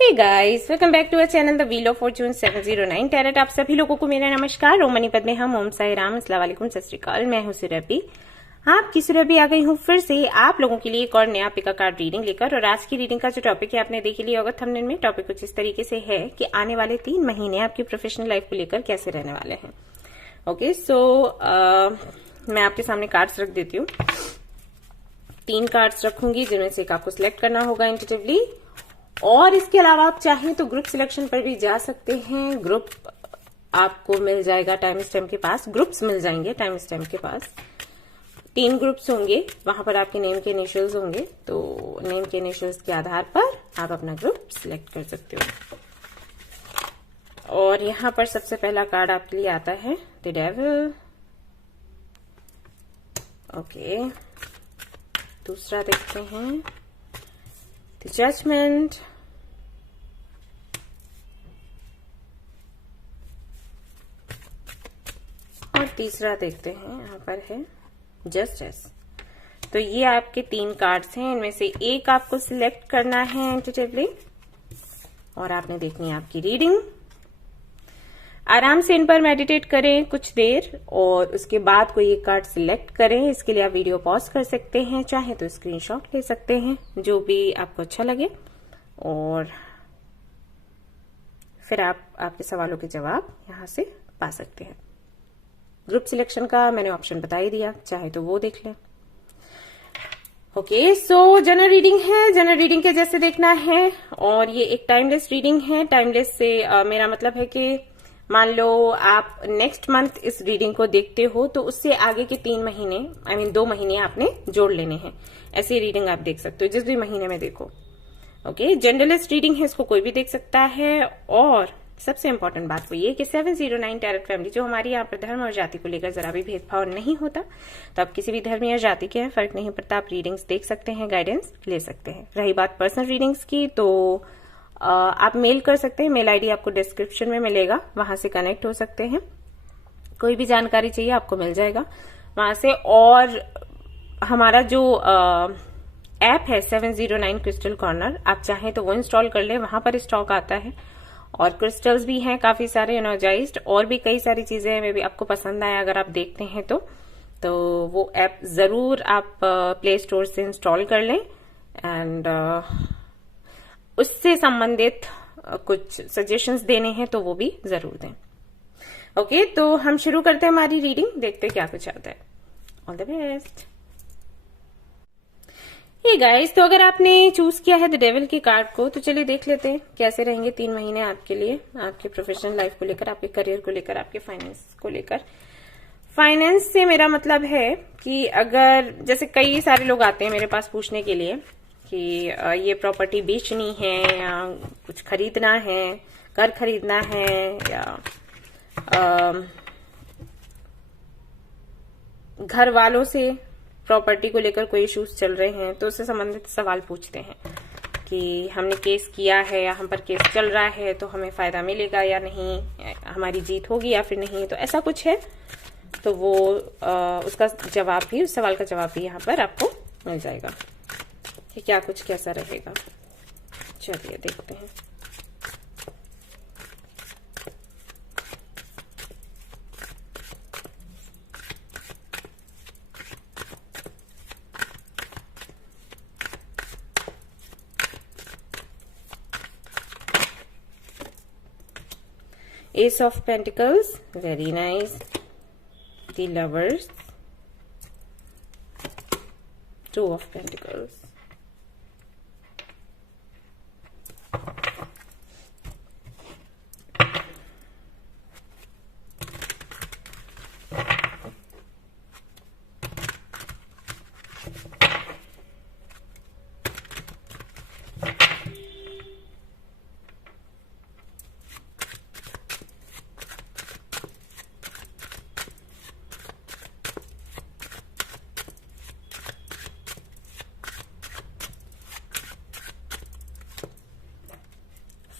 Hey guys, welcome back to our channel the wheel of fortune 709 tarot. आप सभी लोगों को मेरा नमस्कार। ओम मनी पद्मे हम, ओम साई राम, अस्सलाम वालेकुम, सत श्री अकाल। मैं हूं सुरभि, आपकी सुरभि आ गई हूं फिर से आप लोगों के लिए एक और नया पिका कार्ड रीडिंग लेकर। और आज की रीडिंग का जो टॉपिक है आपने देख लिया होगा थंबनेल में। टॉपिक कुछ इस तरीके से है कि आने वाले 3 महीने आपकी प्रोफेशनल लाइफ को लेकर कैसे रहने वाले हैं। ओके, सो मैं आपके सामने कार्ड्स रख देती हूँ। 3 कार्ड्स रखूंगी जिनमें से एक आपको सिलेक्ट करना होगा इंट्यूटिवली, और इसके अलावा आप चाहें तो ग्रुप सिलेक्शन पर भी जा सकते हैं। ग्रुप आपको मिल जाएगा टाइम स्टैम्प के पास, ग्रुप्स मिल जाएंगे टाइम स्टैम्प के पास। 3 ग्रुप्स होंगे, वहां पर आपके नेम के इनिशियल्स होंगे, तो नेम के इनिशियल्स के आधार पर आप अपना ग्रुप सिलेक्ट कर सकते हो। और यहां पर सबसे पहला कार्ड आपके लिए आता है द डेविल। ओके, दूसरा देखते हैं द जजमेंट, और तीसरा देखते हैं यहाँ पर है जस्टिस। तो ये आपके 3 कार्ड्स हैं, इनमें से एक आपको सिलेक्ट करना है इंट्यूटिवली और आपने देखनी है आपकी रीडिंग। आराम से इन पर मेडिटेट करें कुछ देर और उसके बाद कोई एक कार्ड सिलेक्ट करें। इसके लिए आप वीडियो पॉज कर सकते हैं, चाहे तो स्क्रीनशॉट ले सकते हैं, जो भी आपको अच्छा लगे, और फिर आप आपके सवालों के जवाब यहां से पा सकते हैं। ग्रुप सिलेक्शन का मैंने ऑप्शन बता ही दिया, चाहे तो वो देख लें। ओके, सो जनरल रीडिंग है, जनरल रीडिंग के जैसे देखना है, और ये एक टाइमलेस रीडिंग है। टाइमलेस से मेरा मतलब है कि मान लो आप नेक्स्ट मंथ इस रीडिंग को देखते हो तो उससे आगे के 3 महीने 2 महीने आपने जोड़ लेने हैं। ऐसी रीडिंग आप देख सकते हो जिस भी महीने में देखो। ओके, जनरलिस्ट रीडिंग है, इसको कोई भी देख सकता है। और सबसे इंपॉर्टेंट बात वो ये कि 709 टैरेट फैमिली, जो हमारी यहाँ पर धर्म और जाति को लेकर जरा भी भेदभाव नहीं होता, तो आप किसी भी धर्म या जाति के हैं, फर्क नहीं पड़ता, आप रीडिंग्स देख सकते हैं, गाइडेंस ले सकते हैं। रही बात पर्सनल रीडिंग्स की, तो आप मेल कर सकते हैं, मेल आईडी आपको डिस्क्रिप्शन में मिलेगा, वहां से कनेक्ट हो सकते हैं। कोई भी जानकारी चाहिए आपको मिल जाएगा वहां से। और हमारा जो ऐप है 709 क्रिस्टल कॉर्नर, आप चाहें तो वो इंस्टॉल कर लें, वहां पर स्टॉक आता है और क्रिस्टल्स भी हैं काफी सारे एनर्जाइज्ड, और भी कई सारी चीजें हैं। मे भी आपको पसंद आए अगर आप देखते हैं तो वो ऐप जरूर आप प्ले स्टोर से इंस्टॉल कर लें, एंड उससे संबंधित कुछ सजेशंस देने हैं तो वो भी जरूर दें। ओके, तो हम शुरू करते हैं हमारी रीडिंग, देखते हैं क्या कुछ आता है। All the best. Hey guys, तो अगर आपने चूज किया है द डेविल के कार्ड को, तो चलिए देख लेते हैं कैसे रहेंगे 3 महीने आपके लिए, आपके प्रोफेशनल लाइफ को लेकर, आपके करियर को लेकर, आपके फाइनेंस को लेकर। फाइनेंस से मेरा मतलब है कि अगर जैसे कई सारे लोग आते हैं मेरे पास पूछने के लिए कि ये प्रॉपर्टी बेचनी है या कुछ खरीदना है, घर खरीदना है, या घर वालों से प्रॉपर्टी को लेकर कोई इश्यूज चल रहे हैं, तो उससे संबंधित सवाल पूछते हैं कि हमने केस किया है या हम पर केस चल रहा है तो हमें फायदा मिलेगा या नहीं, हमारी जीत होगी या फिर नहीं, तो ऐसा कुछ है। तो वो उसका जवाब भी, उस सवाल का जवाब भी यहाँ पर आपको मिल जाएगा कि क्या कुछ कैसा रहेगा। चलिए देखते हैं। Ace of Pentacles, very nice. The Lovers, 2 of Pentacles,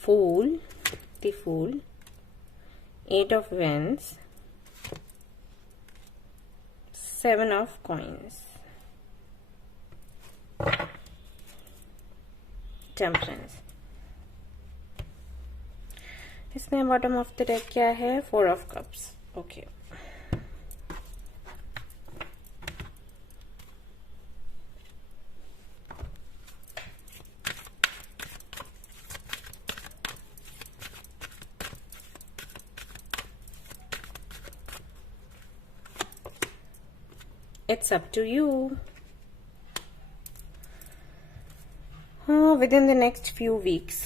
Fool, the Fool, 8 of Wands, 7 of Coins, Temperance. इसमें बॉटम ऑफ द डेक क्या है? 4 of cups. Okay, it's up to you. Within the next few weeks.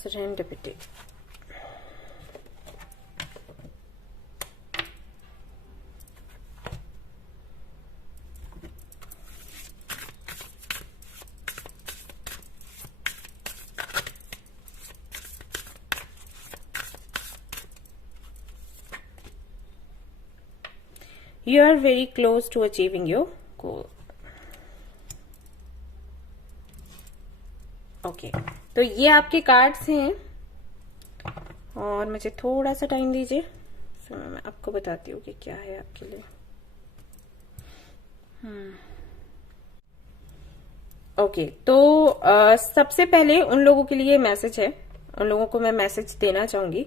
Serendipity. You are very close to achieving your goal. Okay, तो ये आपके cards हैं और मुझे थोड़ा सा टाइम दीजिए, मैं आपको बताती हूँ कि क्या है आपके लिए। ओके, तो सबसे पहले उन लोगों के लिए मैसेज है, उन लोगों को मैं मैसेज देना चाहूंगी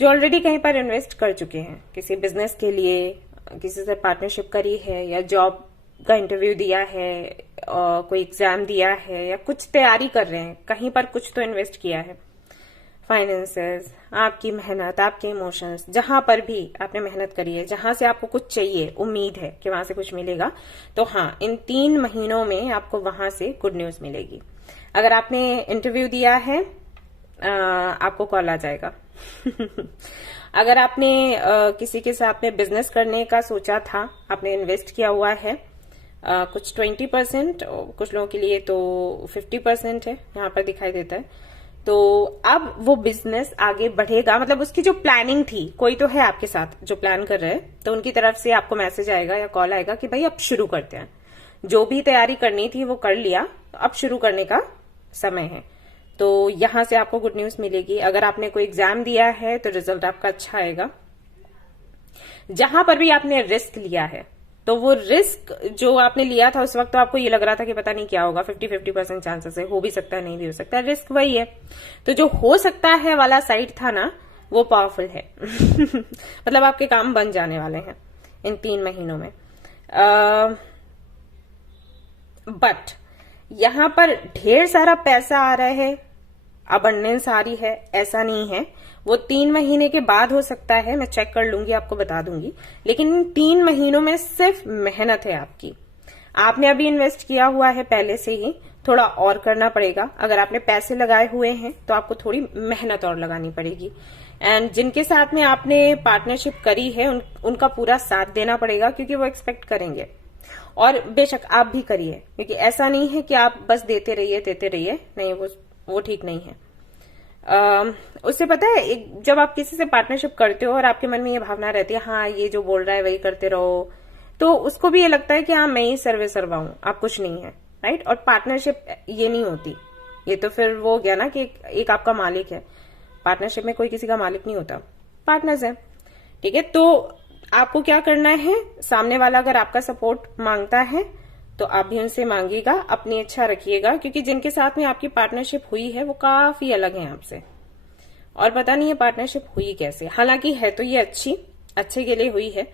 जो ऑलरेडी कहीं पर इन्वेस्ट कर चुके हैं, किसी बिजनेस के लिए, किसी से पार्टनरशिप करी है, या जॉब का इंटरव्यू दिया है, कोई एग्जाम दिया है, या कुछ तैयारी कर रहे हैं, कहीं पर कुछ तो इन्वेस्ट किया है। फाइनेंसेस, आपकी मेहनत, आपके इमोशंस, जहां पर भी आपने मेहनत करी है, जहां से आपको कुछ चाहिए, उम्मीद है कि वहां से कुछ मिलेगा, तो हाँ, इन 3 महीनों में आपको वहां से गुड न्यूज मिलेगी। अगर आपने इंटरव्यू दिया है, आपको कॉल आ जाएगा। अगर आपने किसी के साथ में बिजनेस करने का सोचा था, आपने इन्वेस्ट किया हुआ है, कुछ 20%, कुछ लोगों के लिए तो 50% है, यहाँ पर दिखाई देता है, तो अब वो बिजनेस आगे बढ़ेगा। मतलब उसकी जो प्लानिंग थी, कोई तो है आपके साथ जो प्लान कर रहे हैं, तो उनकी तरफ से आपको मैसेज आएगा या कॉल आएगा कि भाई अब शुरू करते हैं, जो भी तैयारी करनी थी वो कर लिया, अब शुरू करने का समय है। तो यहां से आपको गुड न्यूज मिलेगी। अगर आपने कोई एग्जाम दिया है तो रिजल्ट आपका अच्छा आएगा। जहां पर भी आपने रिस्क लिया है, तो वो रिस्क जो आपने लिया था उस वक्त तो आपको ये लग रहा था कि पता नहीं क्या होगा, 50-50% चांसेस है, हो भी सकता है, नहीं भी हो सकता है, रिस्क वही है। तो जो हो सकता है वाला साइड था ना, वो पावरफुल है। मतलब आपके काम बन जाने वाले हैं इन 3 महीनों में। बट यहां पर ढेर सारा पैसा आ रहा है, अबंडेंस आ रही है, ऐसा नहीं है। वो 3 महीने के बाद हो सकता है, मैं चेक कर लूंगी, आपको बता दूंगी। लेकिन इन 3 महीनों में सिर्फ मेहनत है आपकी। आपने अभी इन्वेस्ट किया हुआ है पहले से ही, थोड़ा और करना पड़ेगा। अगर आपने पैसे लगाए हुए हैं तो आपको थोड़ी मेहनत और लगानी पड़ेगी। एंड जिनके साथ में आपने पार्टनरशिप करी है उनका पूरा साथ देना पड़ेगा, क्योंकि वो एक्सपेक्ट करेंगे। और बेशक आप भी करिए, क्योंकि ऐसा नहीं है कि आप बस देते रहिए, नहीं, वो ठीक नहीं है। उससे पता है, जब आप किसी से पार्टनरशिप करते हो और आपके मन में ये भावना रहती है, हाँ ये जो बोल रहा है वही करते रहो, तो उसको भी ये लगता है कि हाँ मैं ही सर्वा हूं, आप कुछ नहीं है, राइट। और पार्टनरशिप ये नहीं होती, ये तो फिर वो हो गया ना कि एक आपका मालिक है। पार्टनरशिप में कोई किसी का मालिक नहीं होता, पार्टनर्स है, ठीक है। तो आपको क्या करना है, सामने वाला अगर आपका सपोर्ट मांगता है तो आप भी उनसे मांगिएगा, अपनी इच्छा रखिएगा, क्योंकि जिनके साथ में आपकी पार्टनरशिप हुई है वो काफी अलग है आपसे, और पता नहीं है पार्टनरशिप हुई कैसे। हालांकि है तो ये अच्छे के लिए हुई है।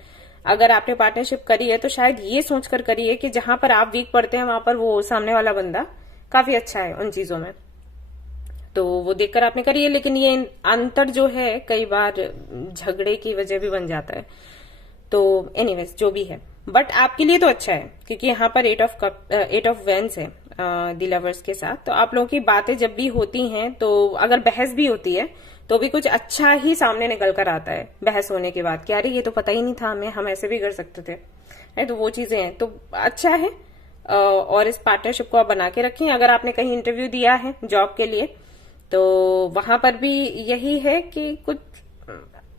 अगर आपने पार्टनरशिप करी है तो शायद ये सोचकर करी है कि जहां पर आप वीक पड़ते हैं वहां पर वो सामने वाला बंदा काफी अच्छा है उन चीजों में, तो वो देखकर आपने करी है। लेकिन ये अंतर जो है कई बार झगड़े की वजह भी बन जाता है। तो एनीवेज जो भी है, बट आपके लिए तो अच्छा है, क्योंकि यहाँ पर 8 ऑफ वेंस है द लवर्स के साथ। तो आप लोगों की बातें जब भी होती हैं, तो अगर बहस भी होती है तो भी कुछ अच्छा ही सामने निकल कर आता है बहस होने के बाद, कि अरे ये तो पता ही नहीं था हमें, हम ऐसे भी कर सकते थे, तो वो चीजें हैं, तो अच्छा है। और इस पार्टनरशिप को आप बना के रखें। अगर आपने कहीं इंटरव्यू दिया है जॉब के लिए, तो वहां पर भी यही है कि कुछ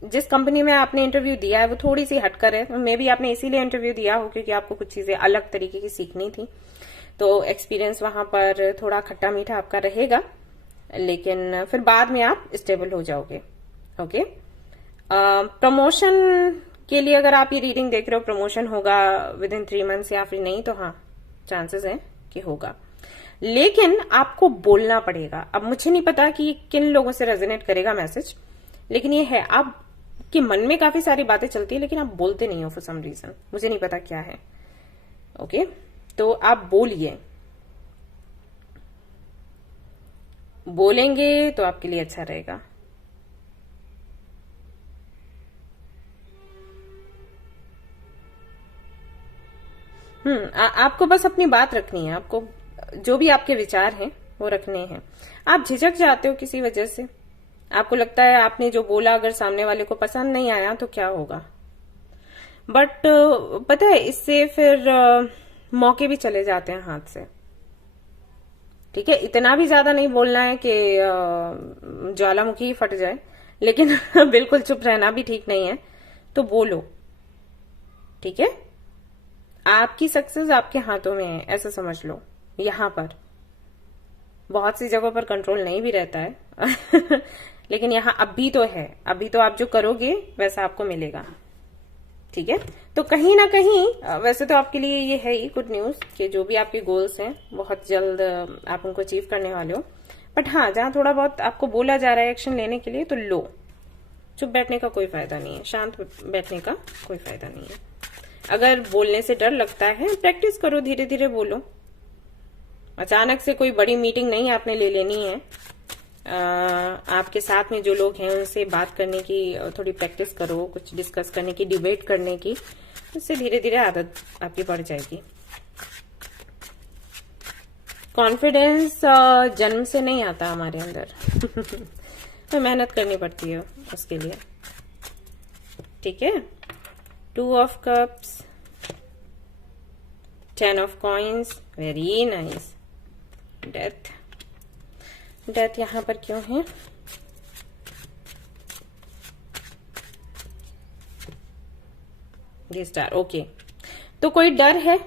जिस कंपनी में आपने इंटरव्यू दिया है वो थोड़ी सी हटकर है। मे भी आपने इसीलिए इंटरव्यू दिया हो क्योंकि आपको कुछ चीजें अलग तरीके की सीखनी थी, तो एक्सपीरियंस वहां पर थोड़ा खट्टा मीठा आपका रहेगा। लेकिन फिर बाद में आप स्टेबल हो जाओगे। ओके, प्रमोशन के लिए अगर आप ये रीडिंग देख रहे हो, प्रमोशन होगा विद इन 3 मंथ्स या फिर नहीं, तो हाँ चांसेस हैं कि होगा, लेकिन आपको बोलना पड़ेगा। अब मुझे नहीं पता कि किन लोगों से रेजोनेट करेगा मैसेज, लेकिन ये है, आपके मन में काफी सारी बातें चलती है लेकिन आप बोलते नहीं हो फॉर सम रीजन, मुझे नहीं पता क्या है। ओके, तो आप बोलिए, बोलेंगे तो आपके लिए अच्छा रहेगा। आपको बस अपनी बात रखनी है, आपको जो भी आपके विचार हैं वो रखने हैं। आप झिझक जाते हो किसी वजह से, आपको लगता है आपने जो बोला अगर सामने वाले को पसंद नहीं आया तो क्या होगा, बट पता है इससे फिर मौके भी चले जाते हैं हाथ से। ठीक है, इतना भी ज्यादा नहीं बोलना है कि ज्वालामुखी ही फट जाए, लेकिन बिल्कुल चुप रहना भी ठीक नहीं है, तो बोलो। ठीक है, आपकी सक्सेस आपके हाथों में है, ऐसा समझ लो। यहां पर बहुत सी जगहों पर कंट्रोल नहीं भी रहता है लेकिन यहां अभी तो है, अभी तो आप जो करोगे वैसा आपको मिलेगा। ठीक है, तो कहीं ना कहीं वैसे तो आपके लिए ये है ही गुड न्यूज कि जो भी आपके गोल्स हैं बहुत जल्द आप उनको अचीव करने वाले हो, बट हाँ जहां थोड़ा बहुत आपको बोला जा रहा है एक्शन लेने के लिए, तो लो, चुप बैठने का कोई फायदा नहीं है, शांत बैठने का कोई फायदा नहीं है। अगर बोलने से डर लगता है, प्रैक्टिस करो, धीरे धीरे बोलो। अचानक से कोई बड़ी मीटिंग नहीं आपने ले लेनी है, आपके साथ में जो लोग हैं उनसे बात करने की थोड़ी प्रैक्टिस करो, कुछ डिस्कस करने की, डिबेट करने की, उससे धीरे धीरे आदत आपकी बढ़ जाएगी। कॉन्फिडेंस जन्म से नहीं आता हमारे अंदर तो मेहनत करनी पड़ती है उसके लिए। ठीक है, 2 of cups, 10 of coins, very nice. Death, death यहां पर क्यों है? ये स्टार, ओके, तो कोई डर है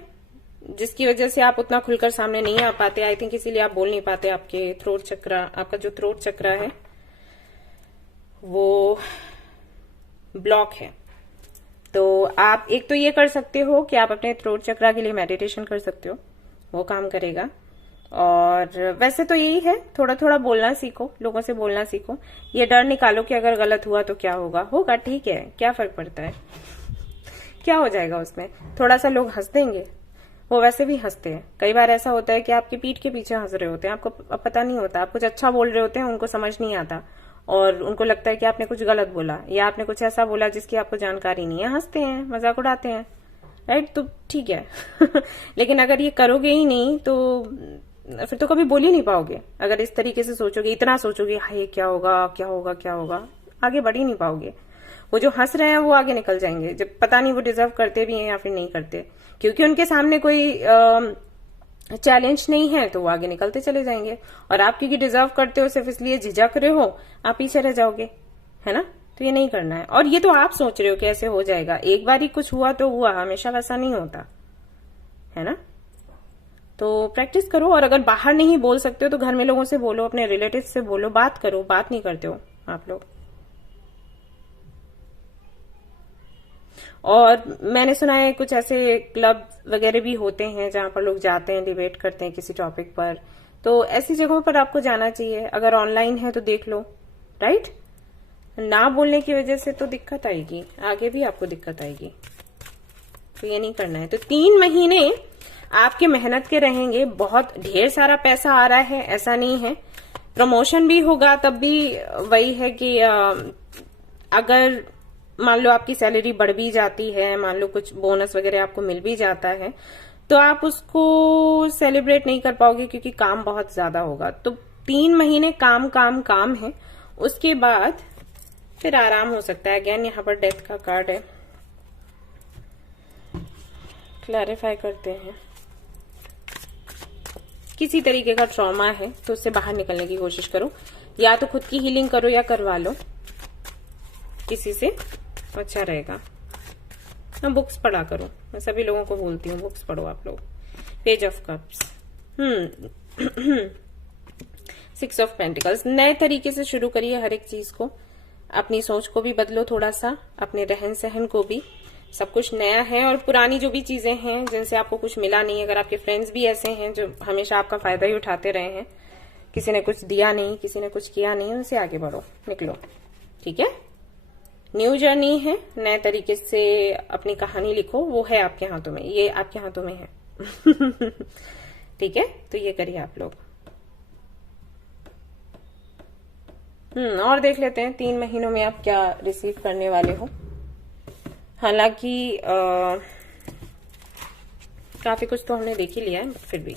जिसकी वजह से आप उतना खुलकर सामने नहीं आ पाते, आई थिंक इसीलिए आप बोल नहीं पाते। आपके थ्रोट चक्र, आपका जो थ्रोट चक्र है वो ब्लॉक है। तो आप एक तो ये कर सकते हो कि आप अपने थ्रोट चक्र के लिए मेडिटेशन कर सकते हो, वो काम करेगा। और वैसे तो यही है, थोड़ा थोड़ा बोलना सीखो, लोगों से बोलना सीखो। ये डर निकालो कि अगर गलत हुआ तो क्या होगा, होगा ठीक है, क्या फर्क पड़ता है, क्या हो जाएगा उसमें, थोड़ा सा लोग हंस देंगे, वो वैसे भी हंसते हैं। कई बार ऐसा होता है कि आपकी पीठ के पीछे हंस रहे होते हैं, आपको पता नहीं होता, आप कुछ अच्छा बोल रहे होते हैं, उनको समझ नहीं आता और उनको लगता है कि आपने कुछ गलत बोला या आपने कुछ ऐसा बोला जिसकी आपको जानकारी नहीं है, हंसते हैं, मजाक उड़ाते हैं, राइट, तो ठीक है लेकिन अगर ये करोगे ही नहीं तो फिर तो कभी बोल ही नहीं पाओगे। अगर इस तरीके से सोचोगे, इतना सोचोगे हाय क्या होगा क्या होगा क्या होगा, आगे बढ़ ही नहीं पाओगे। वो जो हंस रहे हैं वो आगे निकल जाएंगे, जब पता नहीं वो डिजर्व करते भी हैं या फिर नहीं करते, क्योंकि उनके सामने कोई चैलेंज नहीं है तो वो आगे निकलते चले जाएंगे। और आप क्योंकि डिजर्व करते हो, सिर्फ इसलिए झिझक रहे हो, आप पीछे रह जाओगे, है ना। तो ये नहीं करना है। और ये तो आप सोच रहे हो कि ऐसे हो जाएगा, एक बार ही कुछ हुआ तो हुआ, हमेशा वैसा नहीं होता है ना। तो प्रैक्टिस करो, और अगर बाहर नहीं बोल सकते हो तो घर में लोगों से बोलो, अपने रिलेटिव से बोलो, बात करो। बात नहीं करते हो आप लोग। और मैंने सुना है कुछ ऐसे क्लब वगैरह भी होते हैं जहां पर लोग जाते हैं, डिबेट करते हैं किसी टॉपिक पर, तो ऐसी जगहों पर आपको जाना चाहिए। अगर ऑनलाइन है तो देख लो, राइट। ना बोलने की वजह से तो दिक्कत आएगी, आगे भी आपको दिक्कत आएगी, तो ये नहीं करना है। तो 3 महीने आपके मेहनत के रहेंगे, बहुत ढेर सारा पैसा आ रहा है ऐसा नहीं है, प्रमोशन भी होगा, तब भी वही है कि अगर मान लो आपकी सैलरी बढ़ भी जाती है, मान लो कुछ बोनस वगैरह आपको मिल भी जाता है, तो आप उसको सेलिब्रेट नहीं कर पाओगे क्योंकि काम बहुत ज्यादा होगा। तो 3 महीने काम काम काम है, उसके बाद फिर आराम हो सकता है। अगेन यहाँ पर डेथ का कार्ड है, क्लैरिफाई करते हैं। किसी तरीके का ट्रॉमा है तो उससे बाहर निकलने की कोशिश करो, या तो खुद की हीलिंग करो या करवा लो किसी से, अच्छा रहेगा। हाँ, बुक्स पढ़ा करो, मैं सभी लोगों को बोलती हूँ बुक्स पढ़ो आप लोग। Page of cups, 6 of pentacles, नए तरीके से शुरू करिए हर एक चीज को, अपनी सोच को भी बदलो थोड़ा सा, अपने रहन सहन को भी, सब कुछ नया है। और पुरानी जो भी चीजें हैं जिनसे आपको कुछ मिला नहीं, अगर आपके फ्रेंड्स भी ऐसे हैं जो हमेशा आपका फायदा ही उठाते रहे हैं, किसी ने कुछ दिया नहीं, किसी ने कुछ किया नहीं, उनसे आगे बढ़ो, निकलो, ठीक है। न्यू जर्नी है, नए तरीके से अपनी कहानी लिखो, वो है आपके हाथों में, ये आपके हाथों में है। ठीक है, तो ये करिए आप लोग। और देख लेते हैं 3 महीनों में आप क्या रिसीव करने वाले हो। हालांकि काफी कुछ तो हमने देख ही लिया है, फिर भी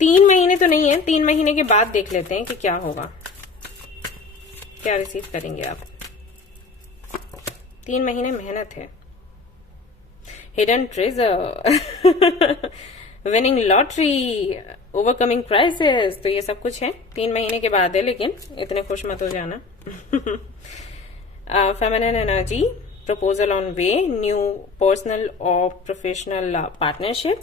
3 महीने तो नहीं है, 3 महीने के बाद देख लेते हैं कि क्या होगा, क्या रिसीव करेंगे आप। 3 महीने मेहनत है, hidden treasure, winning lottery, overcoming crisis, तो ये सब कुछ है 3 महीने के बाद है, लेकिन इतने खुश मत हो जाना। Feminine energy, proposal on way, new personal और प्रोफेशनल पार्टनरशिप,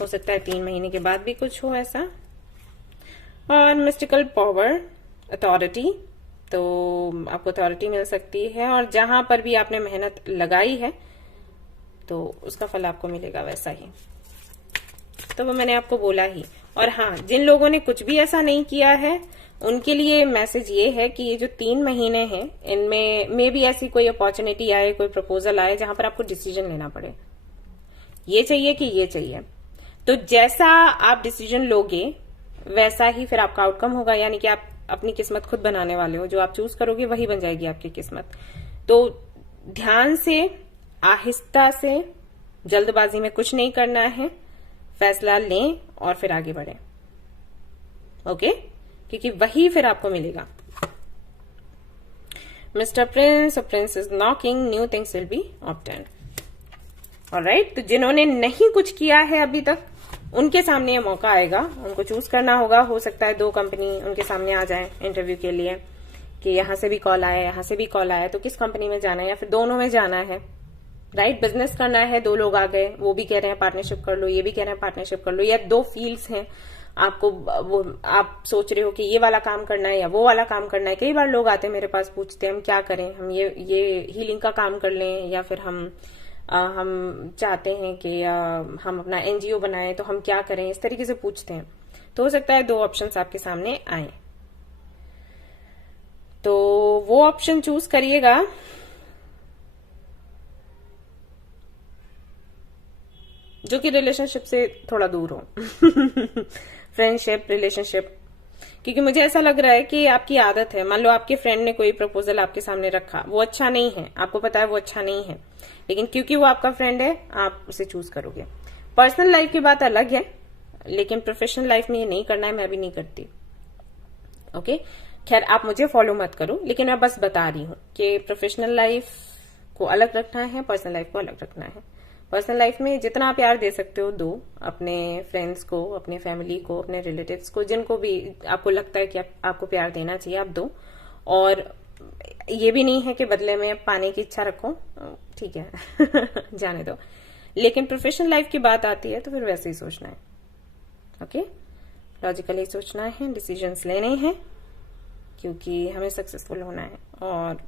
हो सकता है 3 महीने के बाद भी कुछ हो ऐसा। और मिस्टिकल पावर, अथॉरिटी, तो आपको अथॉरिटी मिल सकती है, और जहां पर भी आपने मेहनत लगाई है तो उसका फल आपको मिलेगा वैसा ही, तो वो मैंने आपको बोला ही। और हाँ, जिन लोगों ने कुछ भी ऐसा नहीं किया है उनके लिए मैसेज ये है कि ये जो 3 महीने हैं इनमें मे भी ऐसी कोई अपॉर्चुनिटी आए, कोई प्रपोजल आए जहां पर आपको डिसीजन लेना पड़े, ये चाहिए कि ये चाहिए, तो जैसा आप डिसीजन लोगे वैसा ही फिर आपका आउटकम होगा, यानी कि आप अपनी किस्मत खुद बनाने वाले हो, जो आप चूज करोगे वही बन जाएगी आपकी किस्मत। तो ध्यान से, आहिस्ता से, जल्दबाजी में कुछ नहीं करना है, फैसला लें और फिर आगे बढ़ें, ओके, क्योंकि वही फिर आपको मिलेगा। Mister Prince, Prince is knocking, new things will be obtained. Alright, तो जिन्होंने नहीं कुछ किया है अभी तक उनके सामने ये मौका आएगा, उनको चूज करना होगा। हो सकता है 2 कंपनी उनके सामने आ जाए इंटरव्यू के लिए कि यहां से भी कॉल आया, यहां से भी कॉल आया, तो किस कंपनी में जाना है, या फिर दोनों में जाना है, राइट। बिजनेस करना है, 2 लोग आ गए, वो भी कह रहे हैं पार्टनरशिप कर लो, ये भी कह रहे हैं पार्टनरशिप कर लो, या 2 फील्ड्स हैं आपको, वो आप सोच रहे हो कि ये वाला काम करना है या वो वाला काम करना है। कई बार लोग आते हैं मेरे पास, पूछते हैं हम क्या करें, हम ये हीलिंग का काम कर लें, या फिर हम चाहते हैं कि हम अपना एनजीओ बनाएं, तो हम क्या करें, इस तरीके से पूछते हैं। तो हो सकता है 2 ऑप्शंस आपके सामने आए, तो वो ऑप्शन चूज करिएगा जो कि रिलेशनशिप से थोड़ा दूर हो। फ्रेंडशिप, रिलेशनशिप, क्योंकि मुझे ऐसा लग रहा है कि आपकी आदत है, मान लो आपके फ्रेंड ने कोई प्रपोजल आपके सामने रखा, वो अच्छा नहीं है, आपको पता है वो अच्छा नहीं है, लेकिन क्योंकि वो आपका फ्रेंड है आप उसे चूज करोगे। पर्सनल लाइफ की बात अलग है, लेकिन प्रोफेशनल लाइफ में ये नहीं करना है, मैं भी नहीं करती, ओके। खैर, आप मुझे फॉलो मत करो, लेकिन मैं बस बता रही हूं कि प्रोफेशनल लाइफ को अलग रखना है, पर्सनल लाइफ को अलग रखना है। पर्सनल लाइफ में जितना प्यार दे सकते हो दो, अपने फ्रेंड्स को, अपने फैमिली को, अपने रिलेटिव्स को, जिनको भी आपको लगता है कि आपको प्यार देना चाहिए, आप दो। और ये भी नहीं है कि बदले में पाने की इच्छा रखो, ठीक है। जाने दो। लेकिन प्रोफेशनल लाइफ की बात आती है तो फिर वैसे ही सोचना है, ओके, लॉजिकली सोचना है, डिसीजंस लेने हैं, क्योंकि हमें सक्सेसफुल होना है। और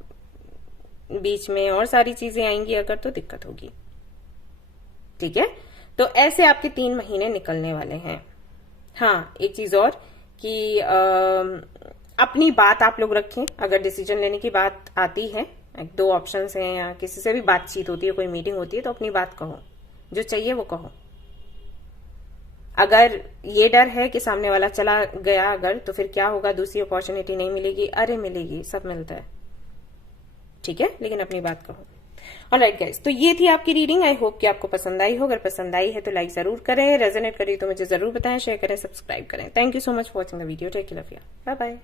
बीच में और सारी चीजें आएंगी अगर, तो दिक्कत होगी, ठीक है। तो ऐसे आपके 3 महीने निकलने वाले हैं। हाँ, एक चीज और कि अपनी बात आप लोग रखें, अगर डिसीजन लेने की बात आती है, 2 ऑप्शंस हैं या किसी से भी बातचीत होती है, कोई मीटिंग होती है, तो अपनी बात कहो, जो चाहिए वो कहो। अगर ये डर है कि सामने वाला चला गया अगर, तो फिर क्या होगा, दूसरी अपॉर्चुनिटी नहीं मिलेगी, अरे मिलेगी, सब मिलता है, ठीक है, लेकिन अपनी बात कहो। ऑलराइट गाइस, तो ये थी आपकी रीडिंग। आई होप कि आपको पसंद आई हो। अगर पसंद आई है तो लाइक जरूर करें, रेजोनेट करी तो मुझे जरूर बताएं, शेयर करें, सब्सक्राइब करें। Thank you so much for watching the video. Take care, bye bye.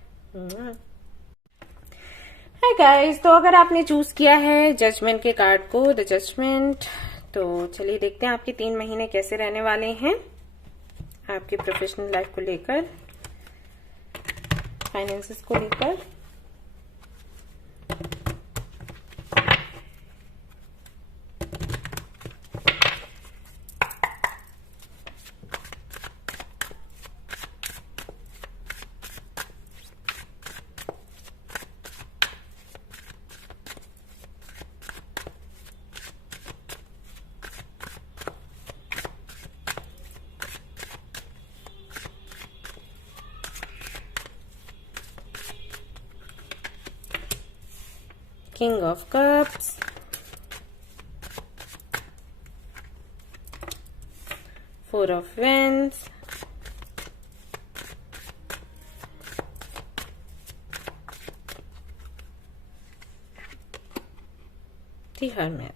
Hi guys, तो अगर आपने चूज किया है जजमेंट के कार्ड को, द जजमेंट, तो चलिए देखते हैं आपके 3 महीने कैसे रहने वाले हैं, आपके प्रोफेशनल लाइफ को लेकर, फाइनेंसेस को लेकर। King of Cups, Four of Wands, the Hermit.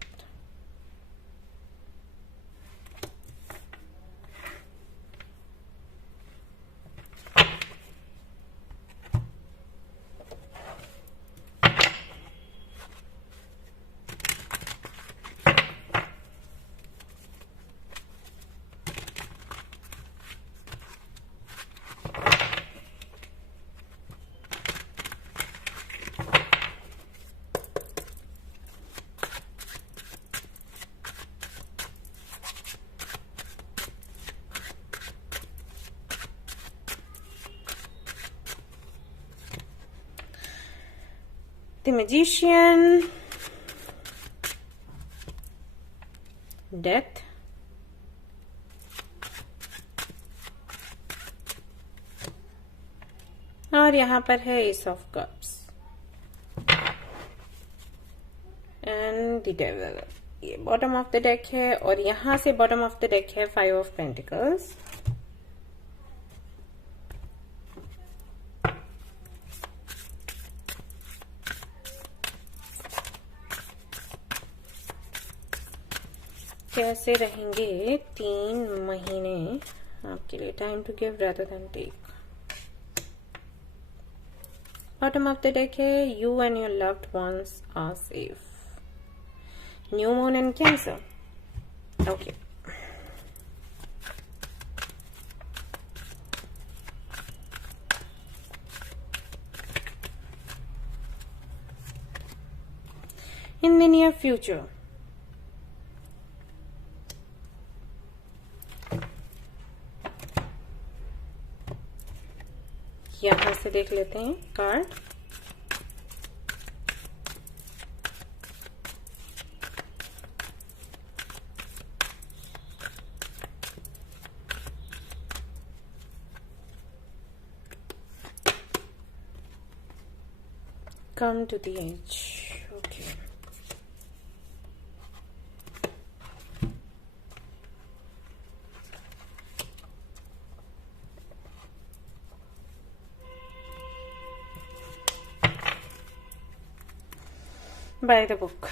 The Magician, Death, और यहाँ पर है Ace of Cups and the devil. ये बॉटम ऑफ द डेक है और यहाँ से बॉटम ऑफ द डेक है Five of Pentacles, कैसे रहेंगे 3 महीने आपके लिए? Time to give rather than take। Bottom of the deck है You and your loved ones are safe। New Moon in Cancer। Okay। In the near future, यहां से देख लेते हैं card. Come to the edge। Okay। By the book।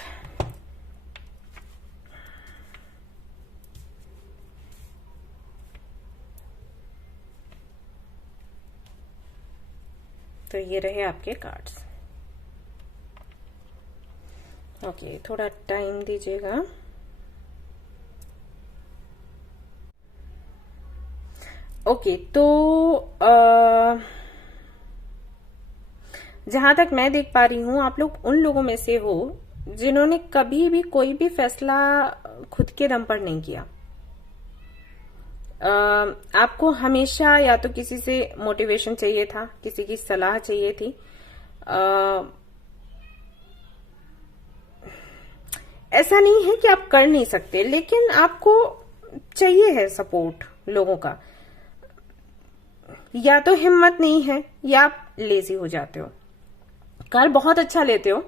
तो ये रहे आपके कार्ड्स। ओके, थोड़ा टाइम दीजिएगा। ओके, तो जहां तक मैं देख पा रही हूं, आप लोग उन लोगों में से हो जिन्होंने कभी भी कोई भी फैसला खुद के दम पर नहीं किया। आपको हमेशा या तो किसी से मोटिवेशन चाहिए था, किसी की सलाह चाहिए थी। ऐसा नहीं है कि आप कर नहीं सकते, लेकिन आपको चाहिए है सपोर्ट लोगों का। या तो हिम्मत नहीं है या आप लेजी हो जाते हो। कार बहुत अच्छा लेते हो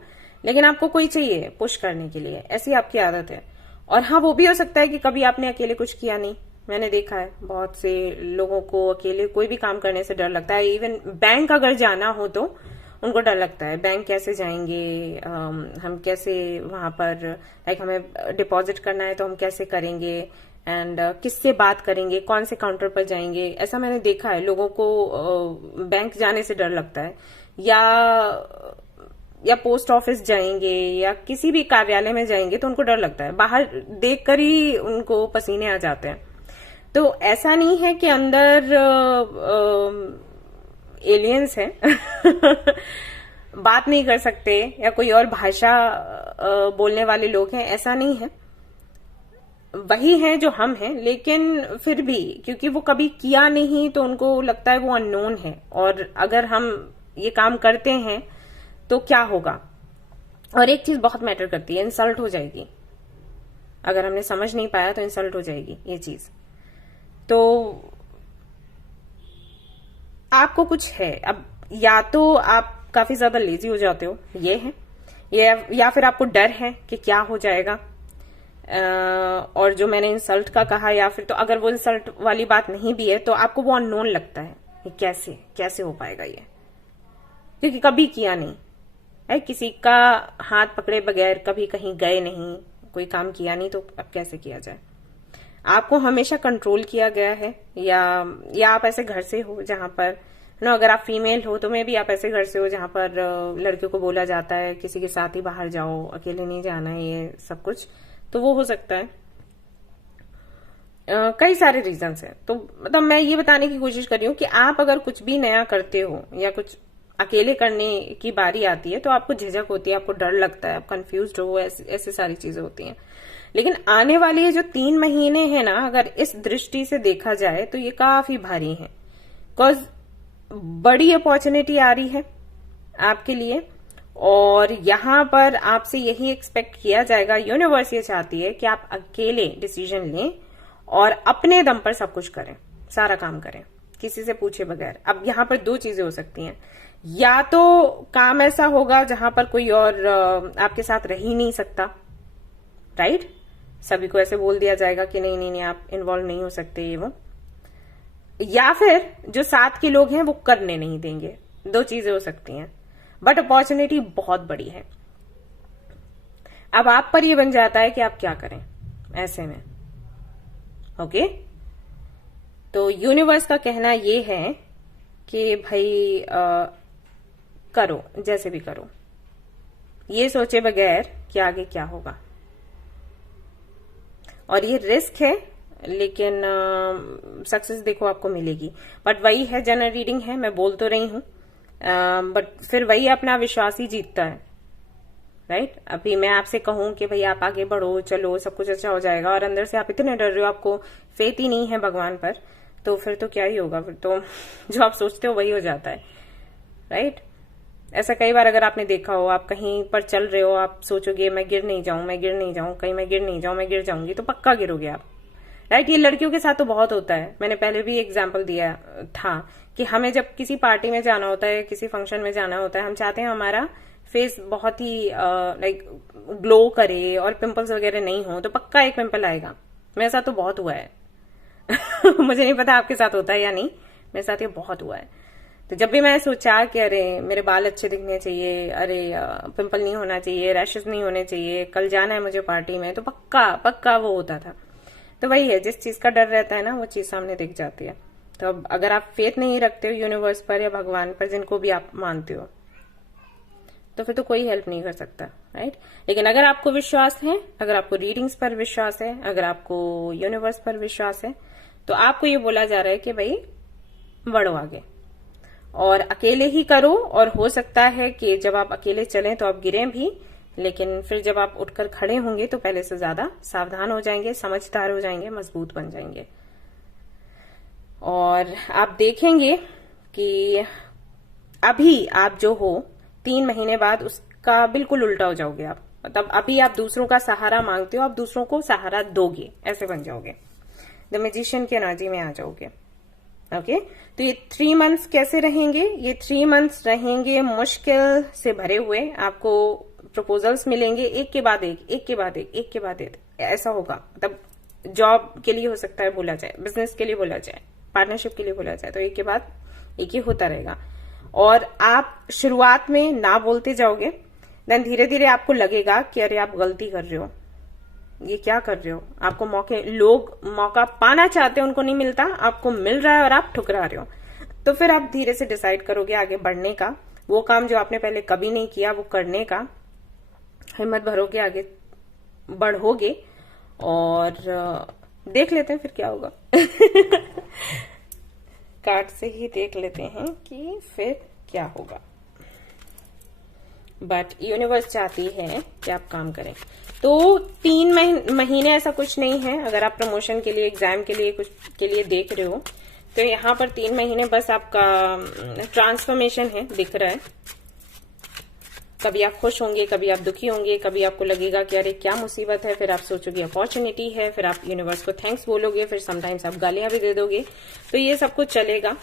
लेकिन आपको कोई चाहिए पुश करने के लिए, ऐसी आपकी आदत है। और हाँ, वो भी हो सकता है कि कभी आपने अकेले कुछ किया नहीं। मैंने देखा है बहुत से लोगों को अकेले कोई भी काम करने से डर लगता है। इवन बैंक अगर जाना हो तो उनको डर लगता है, बैंक कैसे जाएंगे, हम कैसे वहां पर, लाइक हमें डिपॉजिट करना है तो हम कैसे करेंगे, एंड किससे बात करेंगे, कौन से काउंटर पर जाएंगे। ऐसा मैंने देखा है, लोगों को बैंक जाने से डर लगता है, या पोस्ट ऑफिस जाएंगे या किसी भी कार्यालय में जाएंगे तो उनको डर लगता है। बाहर देखकर ही उनको पसीने आ जाते हैं। तो ऐसा नहीं है कि अंदर एलियंस हैं बात नहीं कर सकते या कोई और भाषा बोलने वाले लोग हैं, ऐसा नहीं है। वही हैं जो हम हैं, लेकिन फिर भी क्योंकि वो कभी किया नहीं तो उनको लगता है वो अननोन है। और अगर हम ये काम करते हैं तो क्या होगा। और एक चीज बहुत मैटर करती है, इंसल्ट हो जाएगी। अगर हमने समझ नहीं पाया तो इंसल्ट हो जाएगी ये चीज। तो आपको कुछ है, अब या तो आप काफी ज्यादा लेजी हो जाते हो, ये है, या फिर आपको डर है कि क्या हो जाएगा। और जो मैंने इंसल्ट का कहा, या फिर तो अगर वो इंसल्ट वाली बात नहीं भी है तो आपको वो अननोन लगता है कि कैसे कैसे हो पाएगा ये, क्योंकि कभी किया नहीं है, किसी का हाथ पकड़े बगैर कभी कहीं गए नहीं, कोई काम किया नहीं, तो अब कैसे किया जाए। आपको हमेशा कंट्रोल किया गया है, या आप ऐसे घर से हो जहां पर नो, अगर आप फीमेल हो तो मे भी आप ऐसे घर से हो जहां पर लड़कियों को बोला जाता है किसी के साथ ही बाहर जाओ, अकेले नहीं जाना है, ये सब कुछ, तो वो हो सकता है। कई सारे रीजंस हैं। तो मतलब मैं ये बताने की कोशिश कर रही हूँ कि आप अगर कुछ भी नया करते हो या कुछ अकेले करने की बारी आती है तो आपको झिझक होती है, आपको डर लगता है, आप कंफ्यूज्ड हो, ऐसी सारी चीजें होती हैं। लेकिन आने वाली ये जो 3 महीने हैं ना, अगर इस दृष्टि से देखा जाए तो ये काफी भारी है, बिकॉज बड़ी अपॉर्चुनिटी आ रही है आपके लिए, और यहां पर आपसे यही एक्सपेक्ट किया जाएगा, यूनिवर्स ये चाहती है कि आप अकेले डिसीजन लें और अपने दम पर सब कुछ करें, सारा काम करें, किसी से पूछे बगैर। अब यहां पर 2 चीजें हो सकती हैं, या तो काम ऐसा होगा जहां पर कोई और आपके साथ रह ही नहीं सकता, राइट, सभी को ऐसे बोल दिया जाएगा कि नहीं नहीं नहीं आप इन्वॉल्व नहीं हो सकते ये वो, या फिर जो साथ के लोग हैं वो करने नहीं देंगे। 2 चीजें हो सकती हैं, बट अपॉर्चुनिटी बहुत बड़ी है। अब आप पर ये बन जाता है कि आप क्या करें ऐसे में। ओके, तो यूनिवर्स का कहना ये है कि भाई करो, जैसे भी करो, ये सोचे बगैर कि आगे क्या होगा। और ये रिस्क है, लेकिन सक्सेस देखो आपको मिलेगी। बट वही है, जनरल रीडिंग है, मैं बोल तो रही हूं, बट फिर वही अपना विश्वास ही जीतता है, राइट। अभी मैं आपसे कहूं कि भाई आप आगे बढ़ो, चलो, सब कुछ अच्छा हो जाएगा, और अंदर से आप इतने डर रहे हो, आपको फेथ ही नहीं है भगवान पर, तो फिर तो क्या ही होगा, फिर तो जो आप सोचते हो वही हो जाता है, राइट। ऐसा कई बार अगर आपने देखा हो, आप कहीं पर चल रहे हो, आप सोचोगे मैं गिर नहीं जाऊं, मैं गिर नहीं जाऊं, कहीं मैं गिर नहीं जाऊं, मैं गिर जाऊंगी, तो पक्का गिरोगे आप, राइट। ये लड़कियों के साथ तो बहुत होता है, मैंने पहले भी एग्जाम्पल दिया था कि हमें जब किसी पार्टी में जाना होता है, किसी फंक्शन में जाना होता है, हम चाहते हैं हमारा फेस बहुत ही लाइक ग्लो करे और पिंपल्स वगैरह नहीं हो, तो पक्का एक पिंपल आएगा। मेरे साथ तो बहुत हुआ है मुझे नहीं पता आपके साथ होता है या नहीं, मेरे साथ ये बहुत हुआ है। तो जब भी मैं सोचा कि अरे मेरे बाल अच्छे दिखने चाहिए, अरे पिंपल नहीं होना चाहिए, रैशेस नहीं होने चाहिए, कल जाना है मुझे पार्टी में, तो पक्का पक्का वो होता था। तो वही है, जिस चीज का डर रहता है ना, वो चीज सामने दिख जाती है। तो अब अगर आप फेथ नहीं रखते हो यूनिवर्स पर या भगवान पर, जिनको भी आप मानते हो, तो फिर तो कोई हेल्प नहीं कर सकता, राइट। लेकिन अगर आपको विश्वास है, अगर आपको रीडिंग्स पर विश्वास है, अगर आपको यूनिवर्स पर विश्वास है, तो आपको ये बोला जा रहा है कि भाई बढ़ो आगे और अकेले ही करो। और हो सकता है कि जब आप अकेले चलें तो आप गिरें भी, लेकिन फिर जब आप उठकर खड़े होंगे तो पहले से ज्यादा सावधान हो जाएंगे, समझदार हो जाएंगे, मजबूत बन जाएंगे। और आप देखेंगे कि अभी आप जो हो 3 महीने बाद उसका बिल्कुल उल्टा हो जाओगे आप। मतलब अभी आप दूसरों का सहारा मांगते हो, आप दूसरों को सहारा दोगे, ऐसे बन जाओगे, द मैजिशियन की एनर्जी में आ जाओगे। ओके, तो ये 3 मंथ्स कैसे रहेंगे? ये 3 मंथ्स रहेंगे मुश्किल से भरे हुए। आपको प्रपोजल्स मिलेंगे एक के बाद एक, एक के बाद एक, एक के बाद एक, ऐसा होगा। मतलब जॉब के लिए हो सकता है बोला जाए, बिजनेस के लिए बोला जाए, पार्टनरशिप के लिए बोला जाए, तो एक के बाद एक ही होता रहेगा। और आप शुरुआत में ना बोलते जाओगे, देन धीरे धीरे आपको लगेगा कि अरे आप गलती कर रहे हो, ये क्या कर रहे हो। आपको लोग मौका पाना चाहते हैं, उनको नहीं मिलता, आपको मिल रहा है और आप ठुकरा रहे हो। तो फिर आप धीरे से डिसाइड करोगे आगे बढ़ने का, वो काम जो आपने पहले कभी नहीं किया वो करने का हिम्मत भरोगे, आगे बढ़ोगे। और देख लेते हैं फिर क्या होगा कार्ड से ही देख लेते हैं कि फिर क्या होगा। बट यूनिवर्स चाहती है कि आप काम करें। तो 3 महीने ऐसा कुछ नहीं है। अगर आप प्रमोशन के लिए, एग्जाम के लिए, कुछ के लिए देख रहे हो, तो यहाँ पर 3 महीने बस आपका ट्रांसफॉर्मेशन है, दिख रहा है। कभी आप खुश होंगे, कभी आप दुखी होंगे, कभी आपको लगेगा कि अरे क्या मुसीबत है, फिर आप सोचोगे अपॉर्चुनिटी है, फिर आप यूनिवर्स को थैंक्स बोलोगे, फिर समटाइम्स आप गालियां भी दे दोगे। तो ये सब कुछ चलेगा।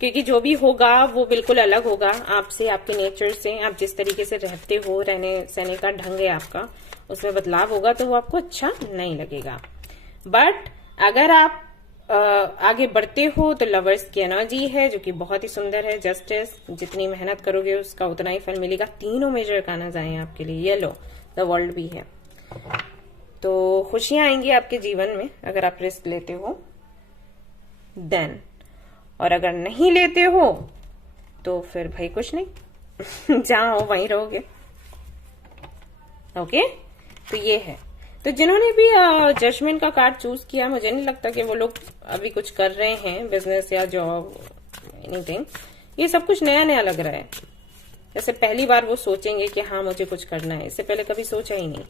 क्योंकि जो भी होगा वो बिल्कुल अलग होगा आपसे, आपके नेचर से। आप जिस तरीके से रहते हो, रहने सहने का ढंग है आपका, उसमें बदलाव होगा तो वो आपको अच्छा नहीं लगेगा। बट अगर आप आगे बढ़ते हो तो लवर्स की एनर्जी है जो कि बहुत ही सुंदर है। जस्टिस, जितनी मेहनत करोगे उसका उतना ही फल मिलेगा। तीनों मेजर काना जाए आपके लिए। येलो, द वर्ल्ड भी है। तो खुशियां आएंगी आपके जीवन में अगर आप रिस्क लेते हो देन, और अगर नहीं लेते हो तो फिर भाई कुछ नहीं जहां हो वहीं रहोगे। ओके, तो ये है। तो जिन्होंने भी जजमेंट का कार्ड चूज किया, मुझे नहीं लगता कि वो लोग अभी कुछ कर रहे हैं, बिजनेस या जॉब, एनीथिंग। ये सब कुछ नया नया लग रहा है, जैसे पहली बार वो सोचेंगे कि हाँ मुझे कुछ करना है। इससे पहले कभी सोचा ही नहीं।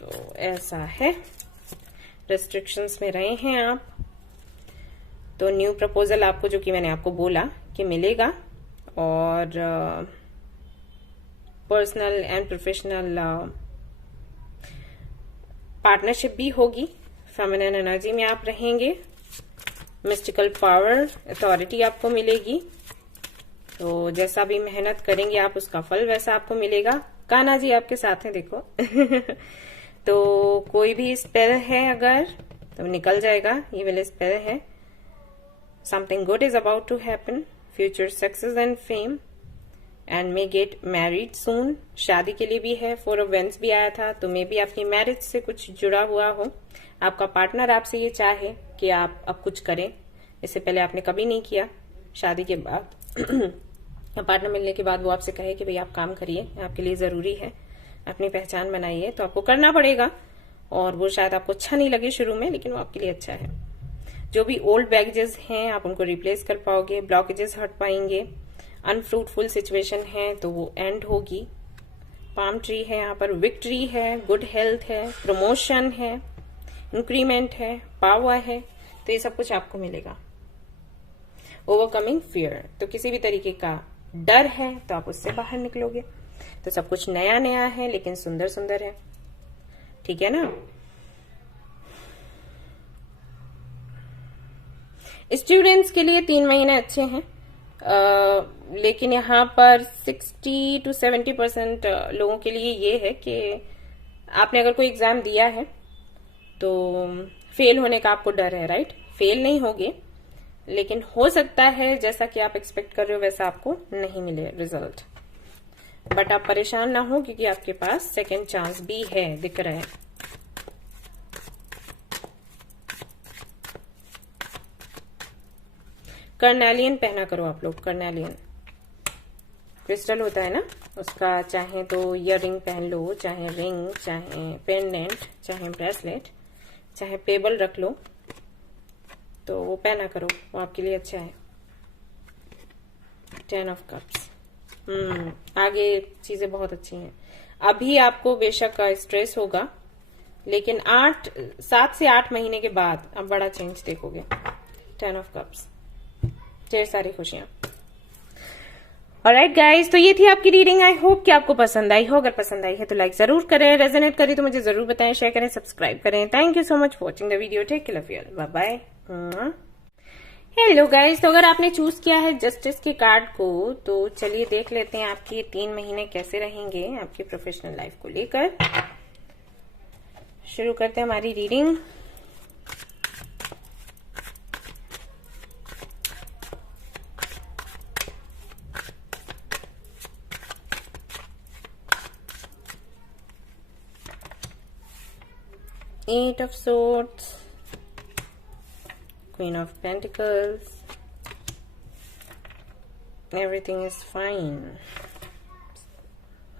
तो ऐसा है, रेस्ट्रिक्शंस में रहे हैं आप। तो न्यू प्रपोजल आपको, जो कि मैंने आपको बोला कि मिलेगा, और पर्सनल एंड प्रोफेशनल पार्टनरशिप भी होगी। फेमिनिन एनर्जी में आप रहेंगे। मिस्टिकल पावर, अथॉरिटी आपको मिलेगी। तो जैसा भी मेहनत करेंगे आप, उसका फल वैसा आपको मिलेगा। कान्हा जी आपके साथ हैं, देखो तो कोई भी स्पेल है अगर, तो निकल जाएगा। ये वाले स्पेल है। Something good is about to happen, future success and fame, and may get married soon. शादी के लिए भी है। 4 ऑफ वेंस भी आया था, तो मे भी आपकी मैरिज से कुछ जुड़ा हुआ हो। आपका पार्टनर आपसे ये चाहे कि आप अब कुछ करें, इससे पहले आपने कभी नहीं किया। शादी के बाद पार्टनर मिलने के बाद वो आपसे कहे कि भाई आप काम करिए, आपके लिए जरूरी है, अपनी पहचान बनाइए, तो आपको करना पड़ेगा। और वो शायद आपको अच्छा नहीं लगे शुरू में, लेकिन वो आपके लिए अच्छा है। जो भी ओल्ड बैगेजेस हैं आप उनको रिप्लेस कर पाओगे। ब्लॉकेजेस हट पाएंगे। अनफ्रूटफुल सिचुएशन है तो वो एंड होगी। पाम ट्री है यहाँ पर, विक्ट्री है, गुड हेल्थ है, प्रमोशन है, इंक्रीमेंट है, पावर है। तो ये सब कुछ आपको मिलेगा। ओवरकमिंग फियर, तो किसी भी तरीके का डर है तो आप उससे बाहर निकलोगे। तो सब कुछ नया नया है लेकिन सुंदर सुंदर है। ठीक है ना। स्टूडेंट्स के लिए 3 महीने अच्छे हैं, लेकिन यहाँ पर 60 to 70% लोगों के लिए ये है कि आपने अगर कोई एग्जाम दिया है तो फेल होने का आपको डर है, राइट। फेल नहीं होगे, लेकिन हो सकता है जैसा कि आप एक्सपेक्ट कर रहे हो वैसा आपको नहीं मिले रिजल्ट। बट आप परेशान ना हो, क्योंकि आपके पास सेकेंड चांस भी है, दिख रहा है। कर्नेलियन पहना करो आप लोग। कर्नेलियन क्रिस्टल होता है ना, उसका चाहे तो ईयर रिंग पहन लो, चाहे रिंग, चाहे पेंडेंट, चाहे ब्रेसलेट, चाहे पेबल रख लो, तो वो पहना करो, वो आपके लिए अच्छा है। 10 ऑफ कप्स। आगे चीजें बहुत अच्छी हैं। अभी आपको बेशक स्ट्रेस होगा, लेकिन 7 से 8 महीने के बाद आप बड़ा चेंज देखोगे। 10 ऑफ कप्स, ढेर सारी खुशियां। ऑलराइट गाइस, तो ये थी आपकी रीडिंग। आई होप कि आपको पसंद आई हो। अगर पसंद आई है तो लाइक जरूर करें, रेजोनेट करें तो मुझे जरूर बताएं, शेयर करें, सब्सक्राइब करें। Thank you so much for watching the video. Take care of your, bye bye. Hello guys, तो अगर आपने चूज किया है जस्टिस के कार्ड को, तो चलिए देख लेते हैं आपके 3 महीने कैसे रहेंगे आपकी प्रोफेशनल लाइफ को लेकर। शुरू करते हैं हमारी reading. Eight of Swords, Queen of Pentacles. Everything is fine.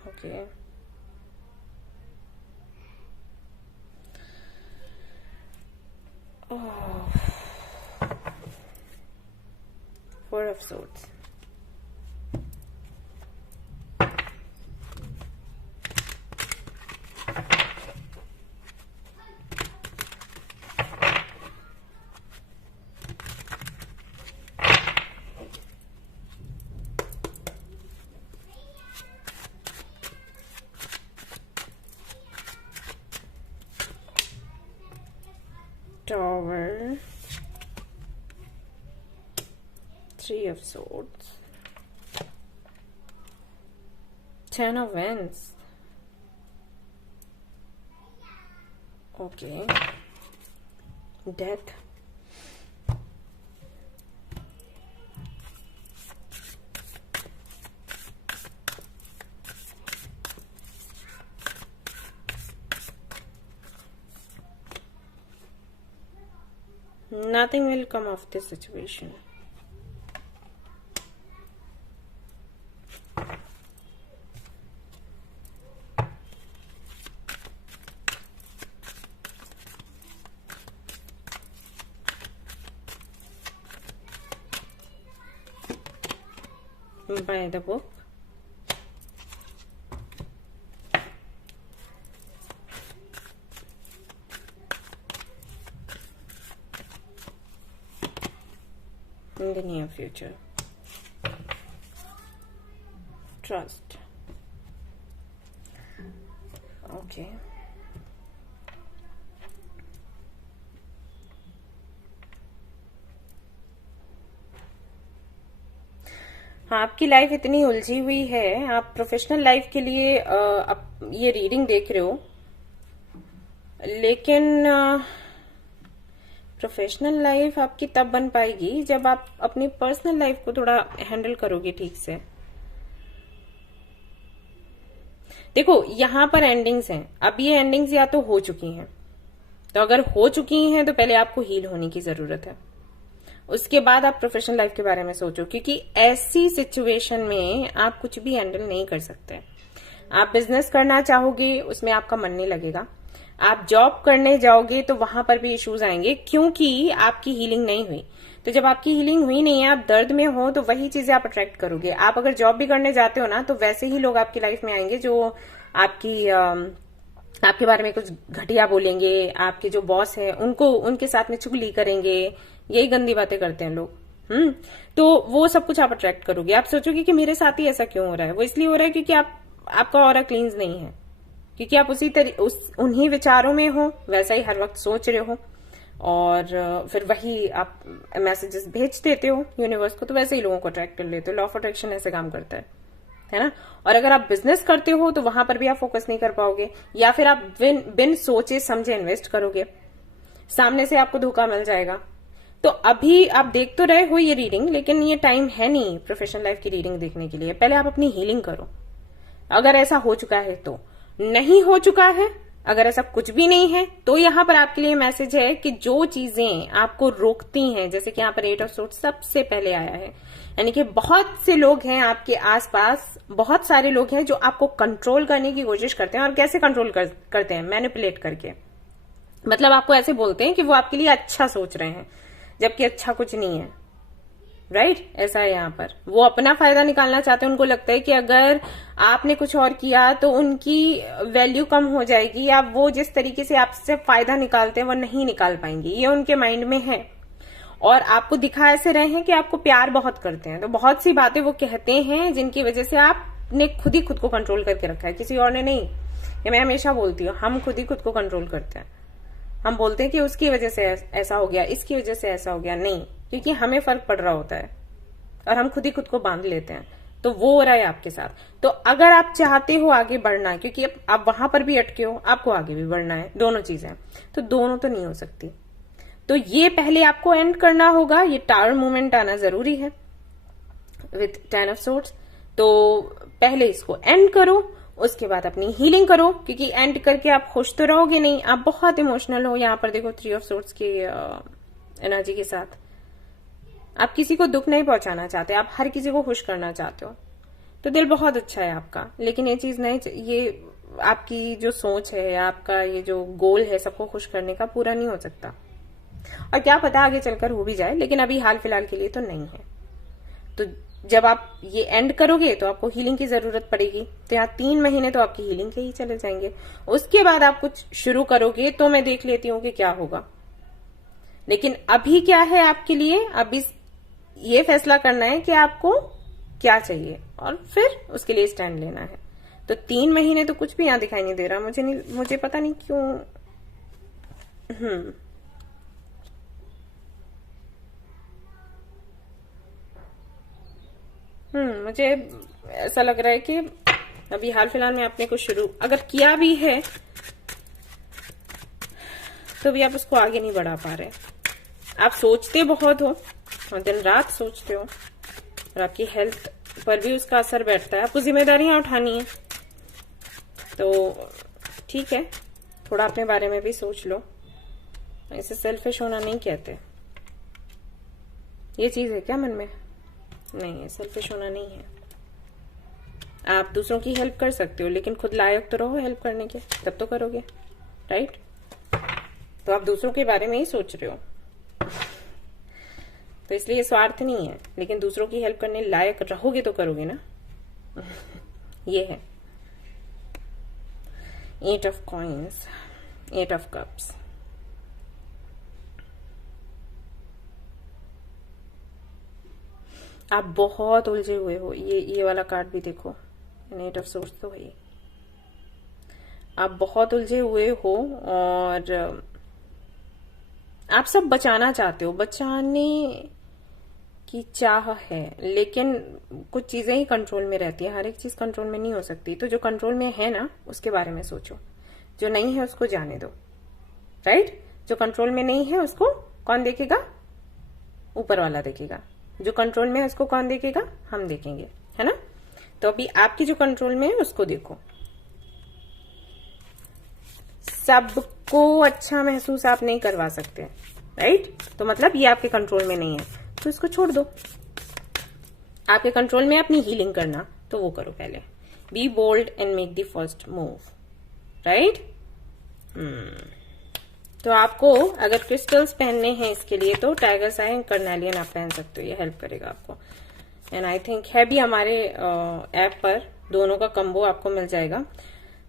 Okay. Oh. 4 of Swords. Tower, Three of Swords, Ten of Wands. Okay. Death. Nothing will come of this situation. By the book. In the near future. Trust. Okay. हाँ, आपकी life इतनी उलझी हुई है, आप professional life के लिए आप ये रीडिंग देख रहे हो, लेकिन प्रोफेशनल लाइफ आपकी तब बन पाएगी जब आप अपनी पर्सनल लाइफ को थोड़ा हैंडल करोगे ठीक से। देखो, यहां पर एंडिंग्स हैं। अब ये एंडिंग्स या तो हो चुकी हैं, तो अगर हो चुकी हैं तो पहले आपको हील होने की जरूरत है, उसके बाद आप प्रोफेशनल लाइफ के बारे में सोचो, क्योंकि ऐसी सिचुएशन में आप कुछ भी हैंडल नहीं कर सकते। आप बिजनेस करना चाहोगे, उसमें आपका मन नहीं लगेगा। आप जॉब करने जाओगे तो वहां पर भी इश्यूज आएंगे, क्योंकि आपकी हीलिंग नहीं हुई। तो जब आपकी हीलिंग हुई नहीं है, आप दर्द में हो, तो वही चीजें आप अट्रैक्ट करोगे। आप अगर जॉब भी करने जाते हो ना, तो वैसे ही लोग आपकी लाइफ में आएंगे जो आपके बारे में कुछ घटिया बोलेंगे। आपके जो बॉस है उनके साथ में चुगली करेंगे, यही गंदी बातें करते हैं लोग। तो वो सब कुछ आप अट्रैक्ट करोगे। आप सोचोगे कि मेरे साथ ही ऐसा क्यों हो रहा है। वो इसलिए हो रहा है क्योंकि आपका ऑरा क्लींस नहीं है, क्योंकि आप उन्हीं विचारों में हो, वैसा ही हर वक्त सोच रहे हो, और फिर वही आप मैसेजेस भेज देते हो यूनिवर्स को, तो वैसे ही लोगों को अट्रैक्ट कर लेते हो। लॉ ऑफ अट्रैक्शन ऐसे काम करता है ना। और अगर आप बिजनेस करते हो तो वहां पर भी आप फोकस नहीं कर पाओगे, या फिर आप बिन सोचे समझे इन्वेस्ट करोगे, सामने से आपको धोखा मिल जाएगा। तो अभी आप देख तो रहे हो ये रीडिंग, लेकिन ये टाइम है नहीं प्रोफेशनल लाइफ की रीडिंग देखने के लिए। पहले आप अपनी हीलिंग करो, अगर ऐसा हो चुका है तो। नहीं हो चुका है, अगर ऐसा कुछ भी नहीं है, तो यहां पर आपके लिए मैसेज है कि जो चीजें आपको रोकती हैं, जैसे कि यहाँ पर 8 ऑफ सोर्ड्स सबसे पहले आया है, यानी कि बहुत से लोग हैं आपके आसपास, बहुत सारे लोग हैं जो आपको कंट्रोल करने की कोशिश करते हैं। और कैसे कंट्रोल करते हैं? मैनिपुलेट करके। मतलब आपको ऐसे बोलते हैं कि वो आपके लिए अच्छा सोच रहे हैं, जबकि अच्छा कुछ नहीं है। राइट, ऐसा है यहाँ पर। वो अपना फायदा निकालना चाहते हैं। उनको लगता है कि अगर आपने कुछ और किया तो उनकी वैल्यू कम हो जाएगी, या वो जिस तरीके से आपसे फायदा निकालते हैं वो नहीं निकाल पाएंगे, ये उनके माइंड में है। और आपको दिखा ऐसे रहे हैं कि आपको प्यार बहुत करते हैं, तो बहुत सी बातें वो कहते हैं जिनकी वजह से आपने खुद ही खुद को कंट्रोल करके रखा है, किसी और ने नहीं। ये मैं हमेशा बोलती हूँ, हम खुद ही खुद को कंट्रोल करते हैं। हम बोलते हैं कि उसकी वजह से ऐसा हो गया, इसकी वजह से ऐसा हो गया, नहीं, क्योंकि हमें फर्क पड़ रहा होता है और हम खुद ही खुद को बांध लेते हैं। तो वो हो रहा है आपके साथ। तो अगर आप चाहते हो आगे बढ़ना है, क्योंकि आप वहां पर भी अटके हो, आपको आगे भी बढ़ना है, दोनों चीजें, तो दोनों तो नहीं हो सकती। तो ये पहले आपको एंड करना होगा। ये टावर मूवमेंट आना जरूरी है विथ 10 ऑफ सोर्ड्स। तो पहले इसको एंड करो, उसके बाद अपनी हीलिंग करो, क्योंकि एंड करके आप खुश तो रहोगे नहीं, आप बहुत इमोशनल हो। यहाँ पर देखो 3 ऑफ सोर्ड्स की एनर्जी के साथ आप किसी को दुख नहीं पहुंचाना चाहते, आप हर किसी को खुश करना चाहते हो। तो दिल बहुत अच्छा है आपका, लेकिन ये चीज नहीं, ये आपकी जो सोच है, आपका ये जो गोल है सबको खुश करने का, पूरा नहीं हो सकता। और क्या पता आगे चलकर हो भी जाए, लेकिन अभी हाल फिलहाल के लिए तो नहीं है। तो जब आप ये एंड करोगे तो आपको हीलिंग की जरूरत पड़ेगी। तो यहाँ 3 महीने तो आपकी हीलिंग के ही चले जाएंगे। उसके बाद आप कुछ शुरू करोगे तो मैं देख लेती हूँ कि क्या होगा। लेकिन अभी क्या है आपके लिए, अभी ये फैसला करना है कि आपको क्या चाहिए, और फिर उसके लिए स्टैंड लेना है। तो 3 महीने तो कुछ भी यहाँ दिखाई नहीं दे रहा मुझे पता नहीं क्यों। मुझे ऐसा लग रहा है कि अभी हाल फिलहाल में आपने कुछ शुरू अगर किया भी है तो भी आप उसको आगे नहीं बढ़ा पा रहे। आप सोचते बहुत हो और दिन रात सोचते हो और आपकी हेल्थ पर भी उसका असर बैठता है। आपको जिम्मेदारियां उठानी है, तो ठीक है, थोड़ा अपने बारे में भी सोच लो। इसे सेल्फिश होना नहीं कहते। ये चीज है क्या मन में? नहीं है, सेल्फिश होना नहीं है। आप दूसरों की हेल्प कर सकते हो, लेकिन खुद लायक तो रहो हेल्प करने के, तब तो करोगे, राइट? तो आप दूसरों के बारे में ही सोच रहे हो, तो इसलिए स्वार्थ नहीं है, लेकिन दूसरों की हेल्प करने लायक रहोगे तो करोगे ना। ये है 8 of coins, 8 of cups। आप बहुत उलझे हुए हो। ये वाला कार्ड भी देखो, 8 of swords तो है। आप बहुत उलझे हुए हो और आप सब बचाना चाहते हो, बचाने की चाह है, लेकिन कुछ चीजें ही कंट्रोल में रहती है। हर एक चीज कंट्रोल में नहीं हो सकती। तो जो कंट्रोल में है ना, उसके बारे में सोचो। जो नहीं है उसको जाने दो, राइट? जो कंट्रोल में नहीं है उसको कौन देखेगा? ऊपर वाला देखेगा। जो कंट्रोल में है उसको कौन देखेगा? हम देखेंगे, है ना? तो अभी आपकी जो कंट्रोल में है उसको देखो। सबको अच्छा महसूस आप नहीं करवा सकते, राइट? तो मतलब ये आपके कंट्रोल में नहीं है, तो इसको छोड़ दो। आपके कंट्रोल में अपनी हीलिंग करना, तो वो करो पहले। Be bold and make the first move, right? तो आपको अगर क्रिस्टल्स पहनने हैं इसके लिए, तो टाइगर साइन कर्नेलियन आप पहन सकते हो, ये हेल्प करेगा आपको। एंड आई थिंक है भी हमारे ऐप पर, दोनों का कम्बो आपको मिल जाएगा,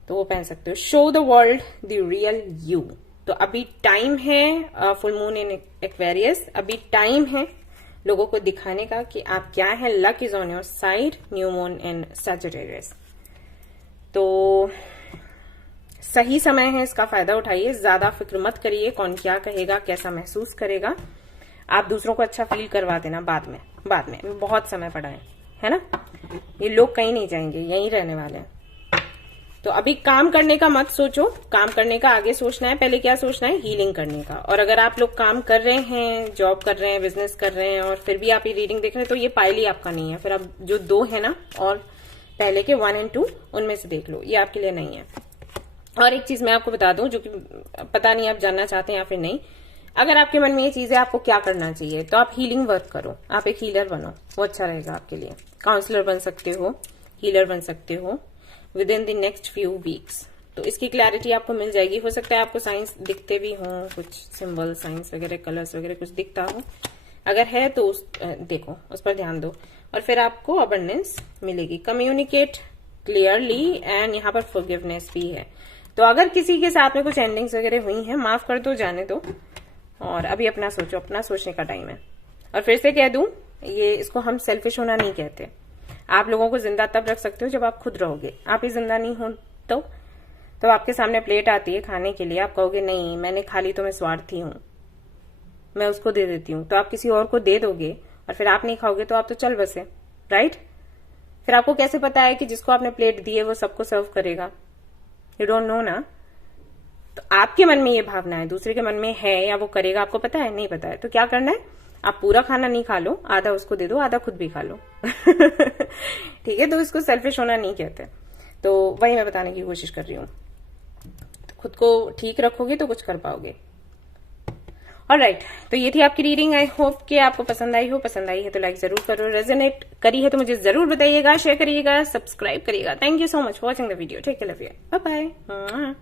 तो वो पहन सकते हो। Show the world the real you. तो अभी टाइम है, फुल मून इन एक्वेरियस, अभी टाइम है लोगों को दिखाने का कि आप क्या है। Luck is on your side, new moon in Sagittarius. तो सही समय है, इसका फायदा उठाइए। ज्यादा फिक्र मत करिए कौन क्या कहेगा, कैसा महसूस करेगा। आप दूसरों को अच्छा फील करवा देना बाद में बहुत समय पड़ा है ना? ये लोग कहीं नहीं जाएंगे, यहीं रहने वाले हैं। तो अभी काम करने का मत सोचो, काम करने का आगे सोचना है। पहले क्या सोचना है? हीलिंग करने का। और अगर आप लोग काम कर रहे हैं, जॉब कर रहे हैं, बिजनेस कर रहे हैं, और फिर भी आप ये रीडिंग देख रहे हैं, तो ये पाइल ही आपका नहीं है। फिर अब जो 2 है ना, और पहले के 1 और 2, उनमें से देख लो, ये आपके लिए नहीं है। और एक चीज मैं आपको बता दूं, जो कि पता नहीं आप जानना चाहते हैं या फिर नहीं। अगर आपके मन में ये चीज है आपको क्या करना चाहिए, तो आप हीलिंग वर्क करो। आप एक हीलर बनो, वो अच्छा रहेगा आपके लिए। काउंसलर बन सकते हो, हीलर बन सकते हो with in the next few weeks. तो इसकी क्लैरिटी आपको मिल जाएगी। हो सकता है आपको साइंस दिखते भी हों, कुछ सिंबल साइंस वगैरह, कलर्स वगैरह कुछ दिखता हो। अगर है तो देखो, उस पर ध्यान दो, और फिर आपको अबंडेंस मिलेगी। कम्युनिकेट क्लियरली, एंड यहाँ पर फॉरगिवनेस भी है। तो अगर किसी के साथ में कुछ एंडिंग्स वगैरह हुई हैं, माफ कर दो, जाने दो, और अभी अपना सोचो, अपना सोचने का टाइम है। और फिर से कह दूं, ये इसको हम सेल्फिश होना नहीं कहते। आप लोगों को जिंदा तब रख सकते हो जब आप खुद रहोगे। आप ही जिंदा नहीं हो तो आपके सामने प्लेट आती है खाने के लिए, आप कहोगे नहीं मैंने खा ली तो मैं स्वार्थी हूं, मैं उसको दे देती हूं। तो आप किसी और को दे दोगे और फिर आप नहीं खाओगे, तो आप तो चल बसे, राइट? फिर आपको कैसे पता है कि जिसको आपने प्लेट दी है वो सबको सर्व करेगा? यू डोंट नो ना। तो आपके मन में ये भावना है, दूसरे के मन में है या वो करेगा, आपको पता है? नहीं पता है। तो क्या करना है? आप पूरा खाना नहीं खा लो, आधा उसको दे दो, आधा खुद भी खा लो। ठीक है? तो इसको सेल्फिश होना नहीं कहते। तो वही मैं बताने की कोशिश कर रही हूँ। तो खुद को ठीक रखोगे तो कुछ कर पाओगे। ऑलराइट, तो ये थी आपकी रीडिंग। आई होप कि आपको पसंद आई हो। पसंद आई है तो लाइक जरूर करो, रेजोनेट करी है तो मुझे जरूर बताइएगा, शेयर करिएगा, सब्सक्राइब करिएगा। Thank you so much for watching the video. Take care, love you, bye bye.